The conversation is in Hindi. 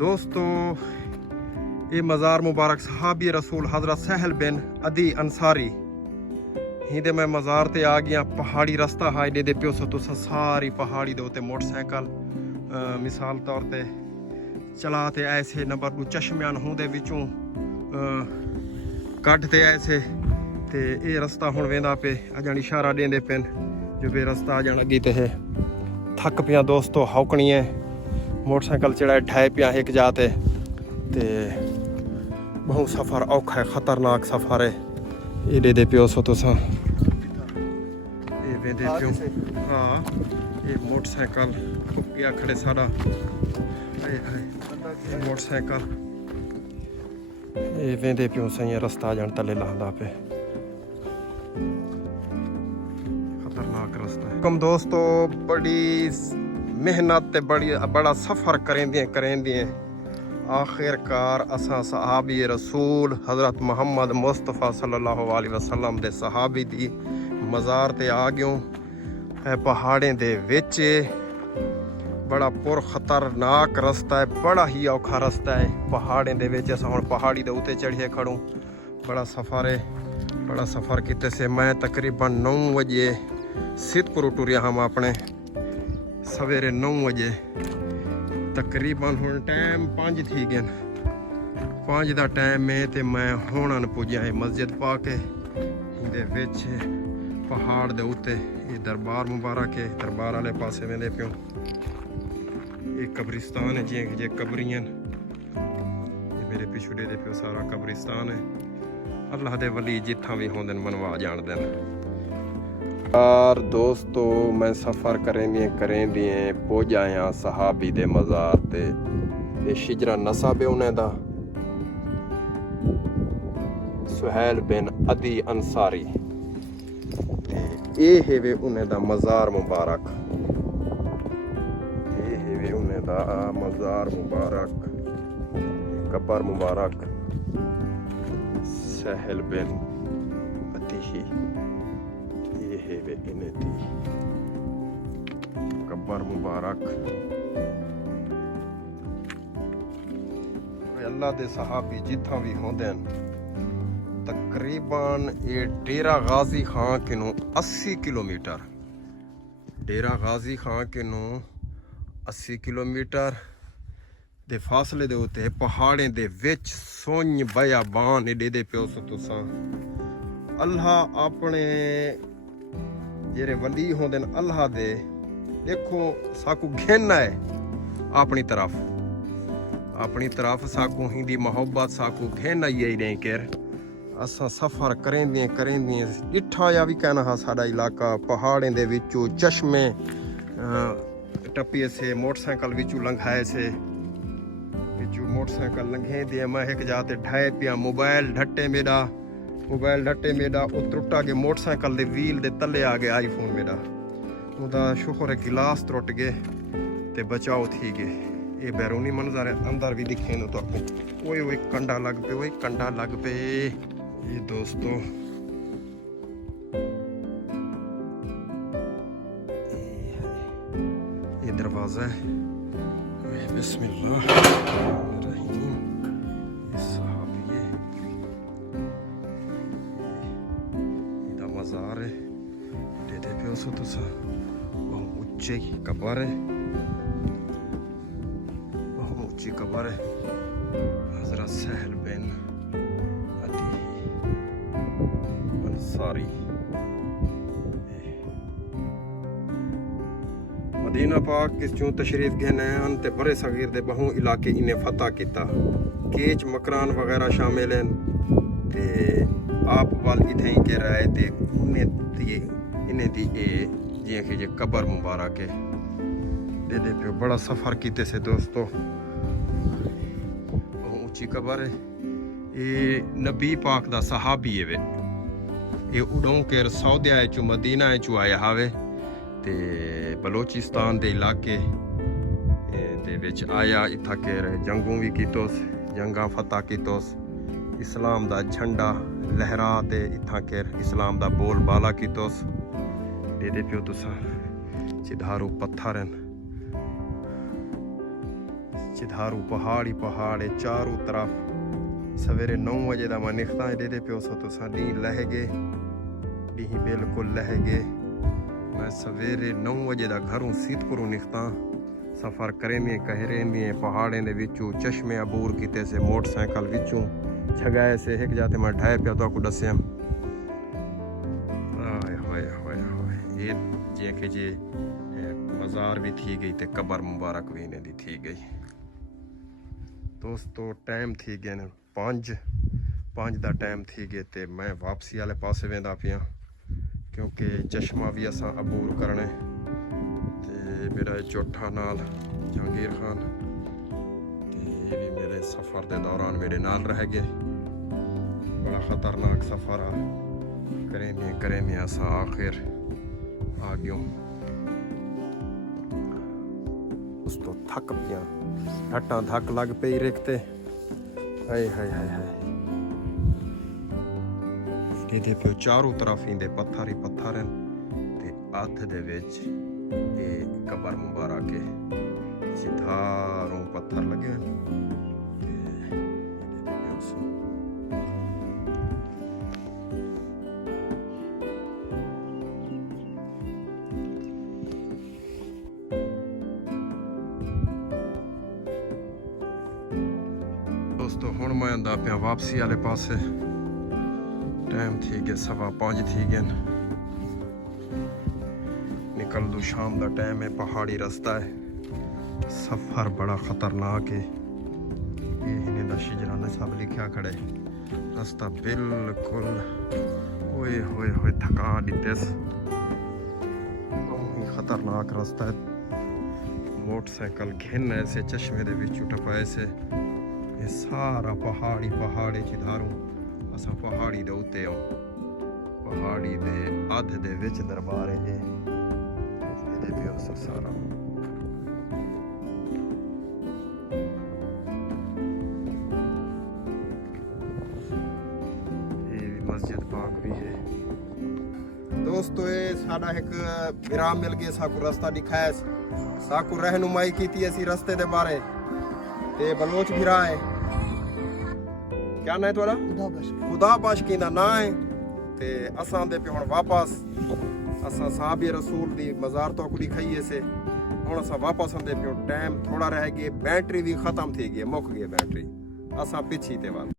दोस्तों ये मज़ार मुबारक सहाबी रसूल हज़रत सहल बिन अदी अंसारी हिंदे मैं मज़ार ते आ गया। पहाड़ी रास्ता हा इहदे प्यो सो तुसा सारी पहाड़ी दे उत्ते मोटरसाइकिल मिसाल तौर ते चला ते ऐसे नंबर दू चश्मियां होंदे विचों कढते ऐसे ते ये रास्ता हुण वेंदा पे अजण इशारा देंदे पेन जो बे रास्ता अजण अगी ते थक पिया दोस्तों हौकणी है मोटरसाइकिल चढ़ाए ठाए पिया एक जाते ते बहुत सफ़र औखा है खतरनाक सफ़र है एडे दे प्यो सो तुसा ये वेंदे प्यो हाँ ये मोटरसाइकिल ठुक गया खड़े सारा हाय हाय मोटरसाइकिल ये वेंदे प्यो सही रास्ता जन तले लहंदा पे खतरनाक रास्ता है। कम दोस्तों बड़ी मेहनत ते बड़ा सफ़र करेंदिए आखिरकार असां सहाबी रसूल हज़रत मुहम्मद मुस्तफ़ा सल्लल्लाहु अलैहि वसल्लम दे सहाबी दी मज़ार ते आ गयो। पहाड़ें दे विच बड़ा पुर खतरनाक रास्ता है, बड़ा ही औखा रास्ता है पहाड़ें दे विच। असां हुण पहाड़ी दे उत्ते चढ़िए खड़ूं बड़ा सफ़र है, बड़ा सफ़र किते से मैं तकरीबन 9 बजे सिद्धपुर टुरिया हम अपने सवेरे 9 बजे तकरीबन हुण टाइम 5 थी गए 5 का टाइम है तो मैं हुण पुज्या है मस्जिद पा के दे विच पहाड़ दे उत्ते ये दरबार मुबारक है। दरबार वाले पासे वेंदे पियो ये कब्रिस्तान है जियां जे कबरियां ये मेरे पिछड़े दे पियो सारा कब्रिस्तान है। अल्लाह दे वली जिथा भी होंदे मनवा जाणदे यार दोस्तों मैं सफ़र करेंदिए पहुंच आया सहाबी दे मज़ार ते ये शिजरा नसब है उन्हें दा सुहैल बिन अदी अंसारी ये है वे उन्हें दा मज़ार मुबारक ये है वे उन्हें दा मज़ार मुबारक कब्र मुबारक सहल बिन अदी ही ये है वे इन्हें दी कब्र मुबारक। अल्लाह दे सहाबी जिथा भी होंदे तकरीबन ये डेरा गाजी खां किनू 80 किलोमीटर डेरा गाजी खां किनू 80 किलोमीटर दे फासले दे उत्ते पहाड़ें दे विच सोहनी बयाबान एडे दे प्यो सो तुसां अल्लाह अपने जेरे वली होंदे अल्लाह दे देखो साकू घेना है अपनी तरफ साकू हिंदी मोहब्बत साकू घेना ही नहीं कर असा सफ़र करेंदिए डिठा या भी कहना हा साडा इलाका पहाड़ें दे विचों चश्मे टप्पिए से मोटरसाइकिल विचों लंघाए से विचों मोटरसाइकिल लंघे दिए मैं एक जाते ढाए पिया मोबाइल ढट्टे मेरा वो त्रुटा के मोटरसाइकिल दे व्हील दे तले आ गया आईफोन मेरा उदा शुक्र है गिलास त्रुट गए ते बचाव थी गए। ये बैरूनी मंजर है अंदर भी दिखे न तो ओए कंडा लग पे ये दोस्तों ये दरवाजा है बिस्मिल्लाह रहीम साहब ये मज़ार है दे पियो सो तुसा बहुत ऊंचे कब्र है ऊंची कब्र है हज़रत सहल बिन अदी अंसारी। मदीना पाक किस चूं तशरीफ गहने ते बड़े सगीर दे बहु इलाके इन्हें फतह किता केच मकरान वगैरह शामिल हैं ते आप वाल इथे के रहे ते इन्हें दी जियां कि जे कब्र मुबारक है दे पे बड़ा सफ़र किते से दोस्तों ऊंची कब्र है। ये नबी पाक दा सहाबी है वे ये उडों के सऊदिया चू मदीना चू आया हावे ते बलोचिस्तान दे इलाके दे विच आया इथा के जंगों भी कीतोस जंगा फतह कीतोस इस्लाम दा झंडा लहरा ते इथा के इस्लाम दा बोल बाला कीतोस दे पियो तुसा चिधारू पत्थर चिधारू पहाड़ ही पहाड़ है चारों तरफ। सवेरे 9 बजे का मैं निकता दे प्यो सो तुसा डी लह गए, डी बिल्कुल लह गए। मैं सवेरे 9 बजे का घरों सीतपुरों निकता, सफ़र करेंगे कह रहे पहाड़ों के विचों चश्मे अबूर किते से मोटरसाइकिल विचों छगाए से एक जाते मैं ढाए पिया तो आपको दसिया। ये जे के जे मज़ार भी थी गई ते कबर मुबारक भी इन्हें दी थी गई। दोस्तों टाइम थी गए ने 5 का टाइम थी गए ते मैं वापसी वाले पासे वेंदा पिया, क्योंकि चश्मा भी असा अबूर करने ते मेरा चौथा नाल जहांगीर खान ते भी मेरे सफ़र के दौरान मेरे नाल रह गए। बड़ा ख़तरनाक सफ़र आ करें असा आखिर आ गयो। दोस्तों थक पिया, हट्टा थक लग पई रेखते। हाय हाय हाय हाय दे पियो चारों तरफ इंदे पत्थर ही पत्थर हैं ते अध दे विच ये कबर मुबारक के सिधारों पत्थर लगे हैं ते दे पियो सो। दोस्तों हुण मैं आंदा पिया वापसी वाले पासे। टाइम थी गया 5:15 थी गए। निकल दो शाम का टाइम है, पहाड़ी रास्ता है, सफ़र बड़ा ख़तरनाक है। ये इन्हें दा शिजराना सब लिखा खड़े, रास्ता बिल्कुल ओए होए होए थका दितेस। ख़तरनाक रास्ता है, मोटरसाइकिल घिन ऐसे चश्मे दे विच टपाए से। ये सारा पहाड़ी चिधारू असा पहाड़ी दे उत्ते हो, पहाड़ी दे अध दे विच दरबार है ये पियो सारा। ये भी मस्जिद पाक भी है। दोस्तों ये साडा एक विराम मिल गया, साकू रास्ता दिखाया, साकू रहनुमाई की थी असी रास्ते दे बारे ते बलोच भी रहा है। क्या ना है थोड़ा खुदा बाशकी दा ना है ते असां दे पे हुण वापस असां साहबे रसूल दी मज़ार तो कुड़ी खाइए से हुण असां वापस आंदे पियो। टाइम थोड़ा रह गए, बैटरी भी खत्म थी गई, मुक गई बैटरी, असां पिछी ते वल।